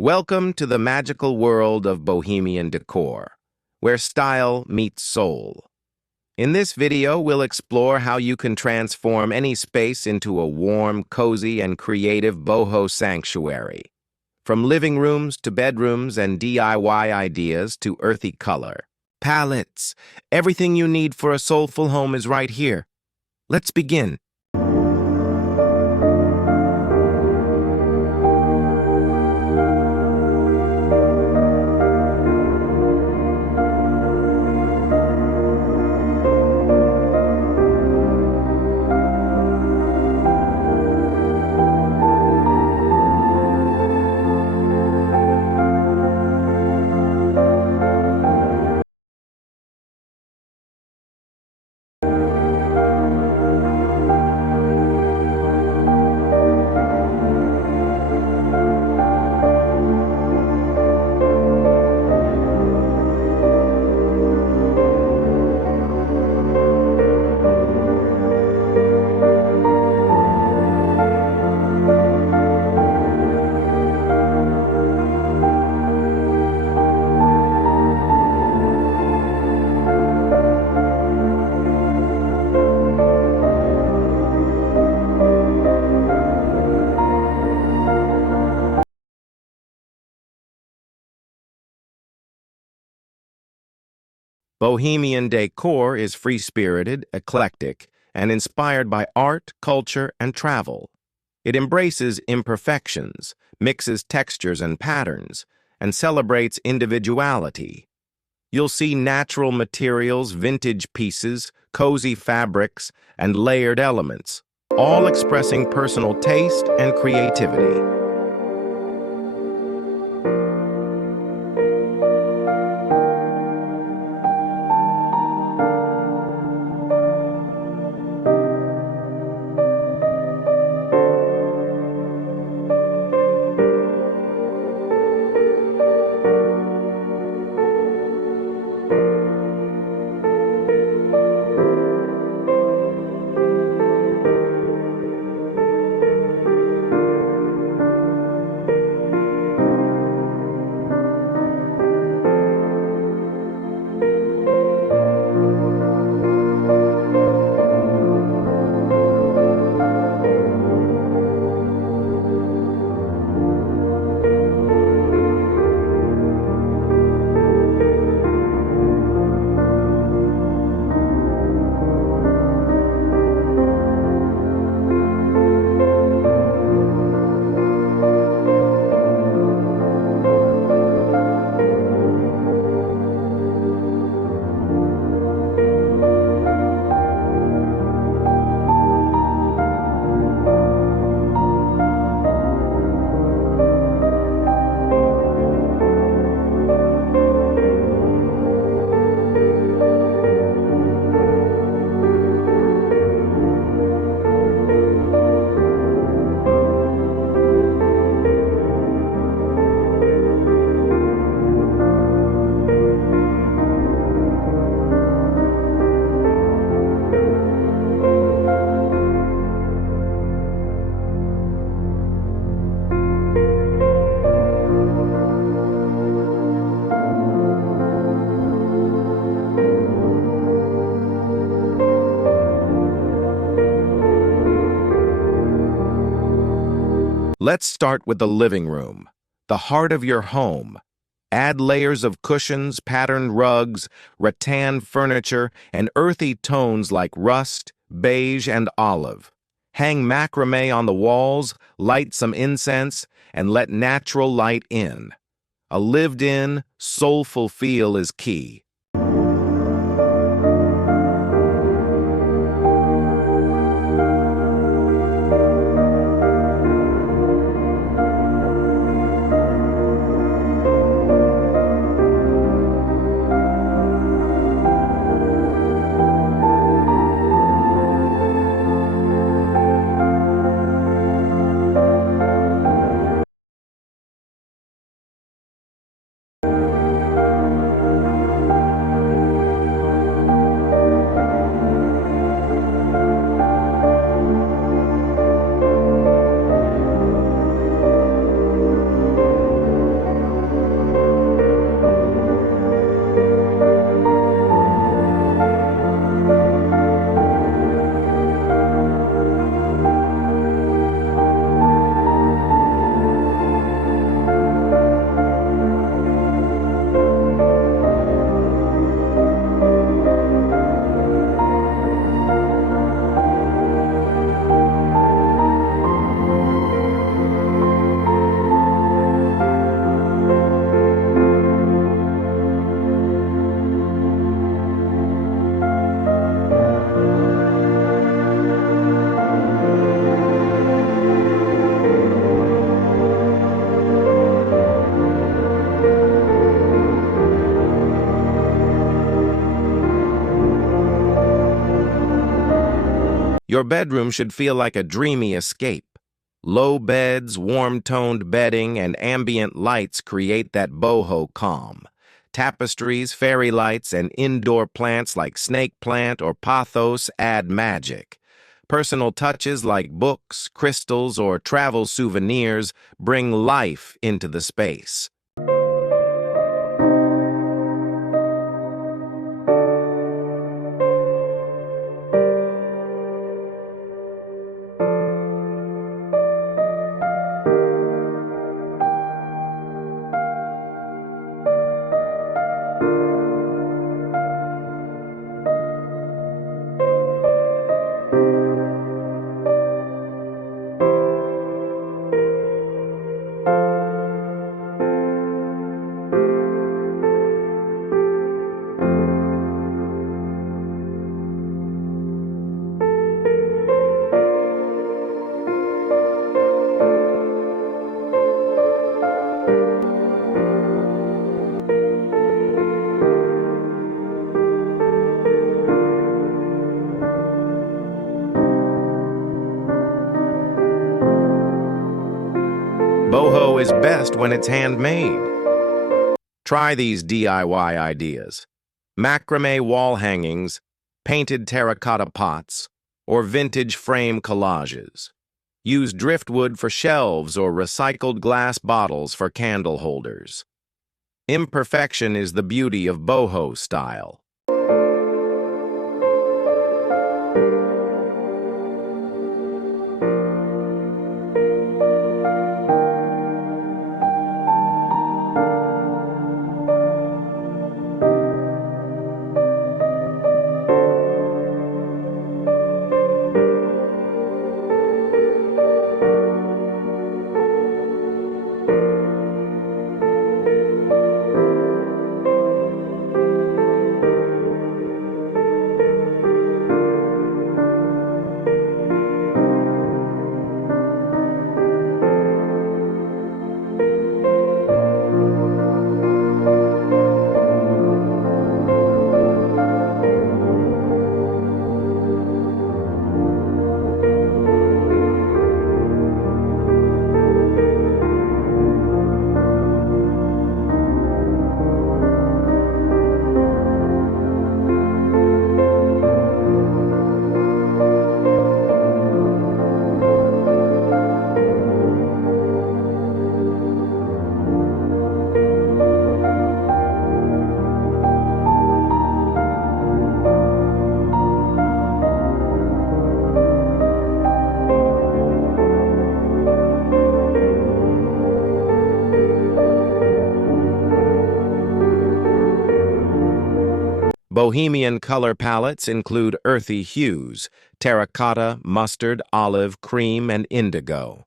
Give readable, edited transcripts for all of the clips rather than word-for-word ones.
Welcome to the magical world of Bohemian decor, where style meets soul. In this video, we'll explore how you can transform any space into a warm, cozy, and creative boho sanctuary. From living rooms to bedrooms and DIY ideas to earthy color. Palettes, everything you need for a soulful home is right here. Let's begin. Bohemian decor is free-spirited, eclectic, and inspired by art, culture, and travel. It embraces imperfections, mixes textures and patterns, and celebrates individuality. You'll see natural materials, vintage pieces, cozy fabrics, and layered elements, all expressing personal taste and creativity. Let's start with the living room, the heart of your home. Add layers of cushions, patterned rugs, rattan furniture, and earthy tones like rust, beige, and olive. Hang macramé on the walls, light some incense, and let natural light in. A lived-in, soulful feel is key. Your bedroom should feel like a dreamy escape. Low beds, warm-toned bedding, and ambient lights create that boho calm. Tapestries, fairy lights, and indoor plants like snake plant or pothos add magic. Personal touches like books, crystals, or travel souvenirs bring life into the space. Boho is best when it's handmade. Try these DIY ideas: macramé wall hangings, painted terracotta pots, or vintage frame collages. Use driftwood for shelves or recycled glass bottles for candle holders. Imperfection is the beauty of boho style. Bohemian color palettes include earthy hues: terracotta, mustard, olive, cream, and indigo.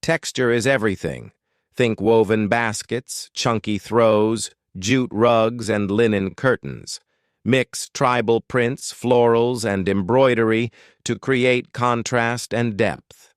Texture is everything. Think woven baskets, chunky throws, jute rugs, and linen curtains. Mix tribal prints, florals, and embroidery to create contrast and depth.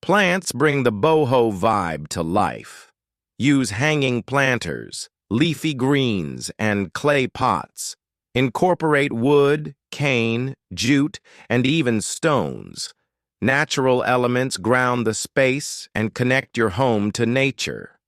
Plants bring the boho vibe to life. Use hanging planters, leafy greens, and clay pots. Incorporate wood, cane, jute, and even stones. Natural elements ground the space and connect your home to nature.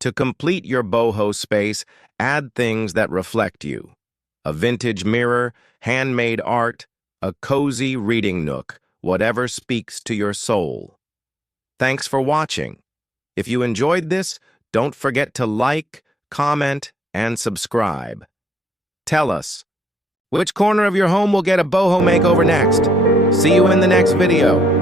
To complete your boho space, add things that reflect you. A vintage mirror, handmade art, a cozy reading nook, whatever speaks to your soul. Thanks for watching. If you enjoyed this, don't forget to like, comment, and subscribe. Tell us, which corner of your home will get a boho makeover next? See you in the next video.